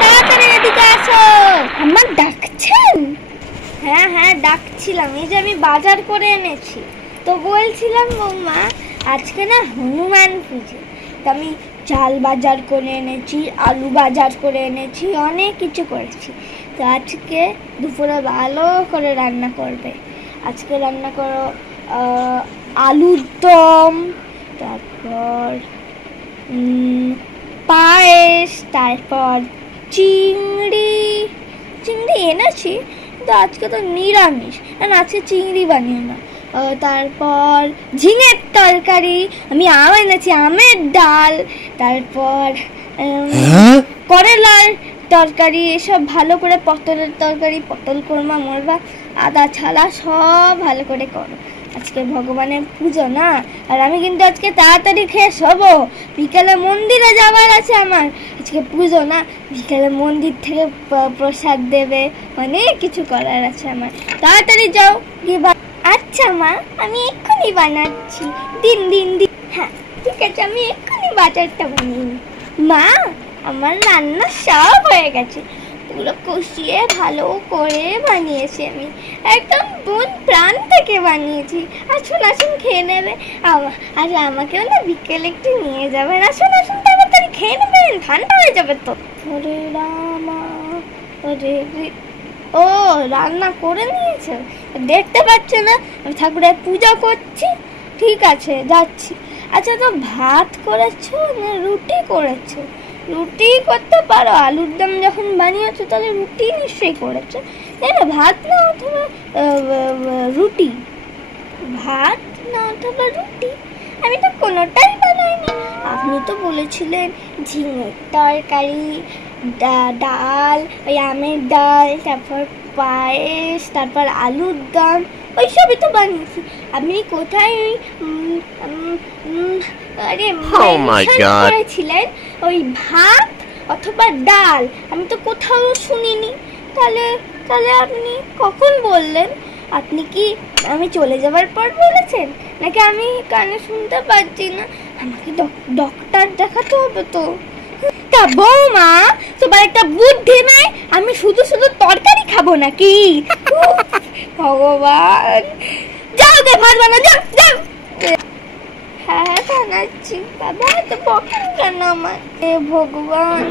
তাড়াতাড়ি এদিকে আসো। আমার ডাকছেন? হ্যাঁ হ্যাঁ ডাকছিলাম, এই যে আমি বাজার করে এনেছি। তো বলছিলাম বৌমা, আজকে না হনুমান পুজো, তো আমি চাল বাজার করে এনেছি, আলু বাজার করে এনেছি, অনেক কিছু করেছি। তো আজকে দুপুরে ভালো করে রান্না করবে। আজকে রান্না করো আলুর দম, তারপর পায়েস, তারপর চিংড়ি চিংড়ি এনেছি, কিন্তু আজকে তো নিরামিষ, না আজকে চিংড়ি বানিও না। তারপর ঝিঙের তরকারি, আমি আম এনেছি, আমের ডাল, তারপর করলার তরকারি, এসব ভালো করে, পটলের তরকারি, পটল কোরমা মোরবা, আদা ছাড়া সব ভালো করে করো। আজকে ভগবানের পুজো না, আর আমি কিন্তু আজকে তাড়াতাড়ি খেয়ে শোবো, বিকালে মন্দিরে যাবার আছে আমার। আজকে পুজো না, বিকালে মন্দির থেকে প্রসাদ দেবে, অনেক কিছু করার আছে আমার। তাড়াতাড়ি যাও গিয়ে। আচ্ছা মা, আমি এক্ষুনি বানাচ্ছি, দিন দিন দিন। হ্যাঁ ঠিক আছে, আমি এক্ষুনি বাজারটা বানিয়ে নিই। মা, আমার রান্না সব হয়ে গেছে, পুরো কষিয়ে ভালো করে বানিয়েছি আমি, একদম মন প্রাণ থেকে বানিয়েছি। আসুন আসুন খেয়ে নেবে। আর আমাকেও না বিকেলে একটু নিয়ে যাবেন। আসুন আসুন তাড়াতাড়ি খেয়ে নেবেন, ঠান্ডা হয়ে যাবে তো। ওরে রামা, ওরে ও রান্না করে নিয়েছে, দেখতে পাচ্ছ না আমি ঠাকুরের পূজা করছি? ঠিক আছে যাচ্ছি। আচ্ছা তো ভাত করেছো না রুটি করেছো? রুটি করতে পারো, আলুর দম যখন বানিয়েছো তাহলে রুটি নিশ্চয়ই করেছো, তাই না? ভাত না অথবা রুটি, ভাত না অথবা রুটি, আমি তো কোনোটাই বানাইনি। আপনি তো বলেছিলেন ঝিঙের তরকারি, ডাল, ওই আমের ডাল, তারপর পায়েস, তারপর আলুর দম, ওইসবই তো বানিয়েছি। আপনি কোথায় করেছিলেন ওই ভাত অথবা ডাল? আমি তো কোথাও শুনিনি। তাহলে তাহলে আপনি কখন বললেন? আপনি কি আমি চলে যাবার পর বলেছেন, নাকি আমি কানে শুনতে পাচ্ছি না? আমাকে ডক্টর দেখাতে হবে তো। তা বৌমা, তোমার একটা বুদ্ধি নেই? আমি শুধু শুধু তরকারি খাবো নাকি? ভগবান, যাও গে ভাত বানা, যাও যাও। হ্যাঁ বানাচ্ছি, বাবা তো বকেন কেন আমার? ভগবান।